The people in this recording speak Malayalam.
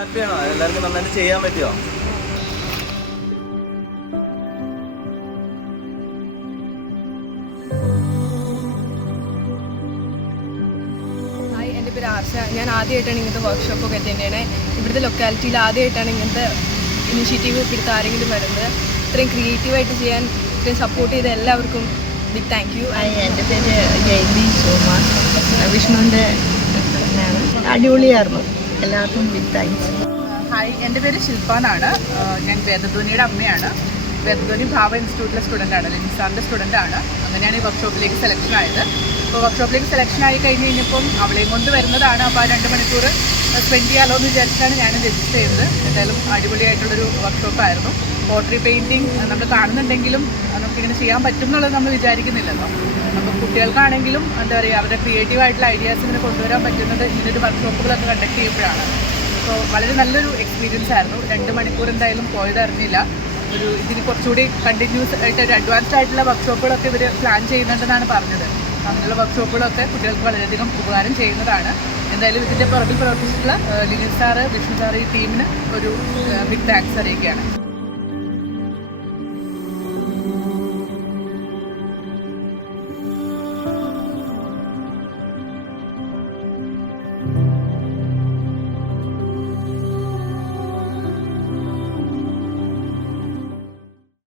ഹാപ്പിയാണോ? എല്ലാവർക്കും നന്നായിട്ട് ചെയ്യാൻ പറ്റുമോ? ഹായ്, എൻ്റെ പേര് ആർഷ. ഞാൻ ആദ്യമായിട്ടാണ് ഇങ്ങനത്തെ വർക്ക്ഷോപ്പൊക്കെ അറ്റൻഡ് ചെയ്യണേ. ഇവിടുത്തെ ലൊക്കാലിറ്റിയിൽ ആദ്യമായിട്ടാണ് ഇങ്ങനത്തെ ഇനിഷ്യേറ്റീവ് എടുത്ത് ആരെങ്കിലും വരുന്നത്. ഇത്രയും ക്രിയേറ്റീവായിട്ട് ചെയ്യാൻ ഇത്രയും സപ്പോർട്ട് ചെയ്ത എല്ലാവർക്കും ബിഗ് താങ്ക് യു. എൻ്റെ പേര് ജയന്തി സോമ, വിഷ്ണുവിൻ്റെ അടിപൊളിയായിരുന്നു. എല്ലാവർക്കും ബിഗ് താങ്ക്സ്. ഹായ്, എൻ്റെ പേര് ശില്പ എന്നാണ്. ഞാൻ വേദധ്വനിയുടെ അമ്മയാണ്. വേദധ്വനി ഭാവ ഇൻസ്റ്റിറ്റ്യൂട്ടിലെ സ്റ്റുഡൻ്റാണ്, ലിൻസാറിൻ്റെ സ്റ്റുഡൻ്റാണ്. അങ്ങനെയാണ് ഈ വർക്ക്ഷോപ്പിലേക്ക് സെലക്ഷൻ ആയത്. അപ്പോൾ വർക്ക്ഷോപ്പിലേക്ക് സെലക്ഷൻ ആയി കഴിഞ്ഞ് കഴിഞ്ഞപ്പം അവളെയും കൊണ്ട് വരുന്നതാണ്. അപ്പോൾ ആ 2 മണിക്കൂർ സ്പെൻഡ് ചെയ്യാമല്ലോ എന്ന് വിചാരിച്ചിട്ടാണ് ഞാൻ രജിസ്റ്റർ ചെയ്തത്. എന്തായാലും അടിപൊളിയായിട്ടുള്ളൊരു വർക്ക്ഷോപ്പായിരുന്നു. പോട്രി പെയിൻറ്റിങ് നമ്മൾ കാണുന്നുണ്ടെങ്കിലും നമുക്കിങ്ങനെ ചെയ്യാൻ പറ്റും എന്നുള്ളത് നമ്മൾ വിചാരിക്കുന്നില്ലല്ലോ. അപ്പോൾ കുട്ടികൾക്കാണെങ്കിലും എന്താ പറയുക, അവരുടെ ക്രിയേറ്റീവായിട്ടുള്ള ഐഡിയാസ് ഇങ്ങനെ കൊണ്ടുവരാൻ പറ്റുന്നത് ഇങ്ങനൊരു വർക്ക്ഷോപ്പുകളൊക്കെ കണ്ടക്ട് ചെയ്യുമ്പോഴാണ്. സോ വളരെ നല്ലൊരു എക്സ്പീരിയൻസ് ആയിരുന്നു. 2 മണിക്കൂർ എന്തായാലും പോയതറിഞ്ഞില്ല. ഇതിന് കുറച്ചുകൂടി കണ്ടിന്യൂസ് ആയിട്ട് ഒരു അഡ്വാൻസ്ഡ് ആയിട്ടുള്ള വർക്ക്ഷോപ്പുകളൊക്കെ ഇവർ പ്ലാൻ ചെയ്യുന്നുണ്ടെന്നാണ് പറഞ്ഞത്. അങ്ങനെയുള്ള വർക്ക്ഷോപ്പുകളൊക്കെ കുട്ടികൾക്ക് വളരെയധികം ഉപകാരം ചെയ്യുന്നതാണ്. എന്തായാലും ഇതിൻ്റെ പുറകിൽ പ്രവർത്തിച്ചിട്ടുള്ള ലിനിൽ സാറ്, വിഷ്ണു സാറ്, ഈ ടീമിന് ഒരു ബിഗ് താങ്ക്സ് അറിയിക്കുകയാണ്.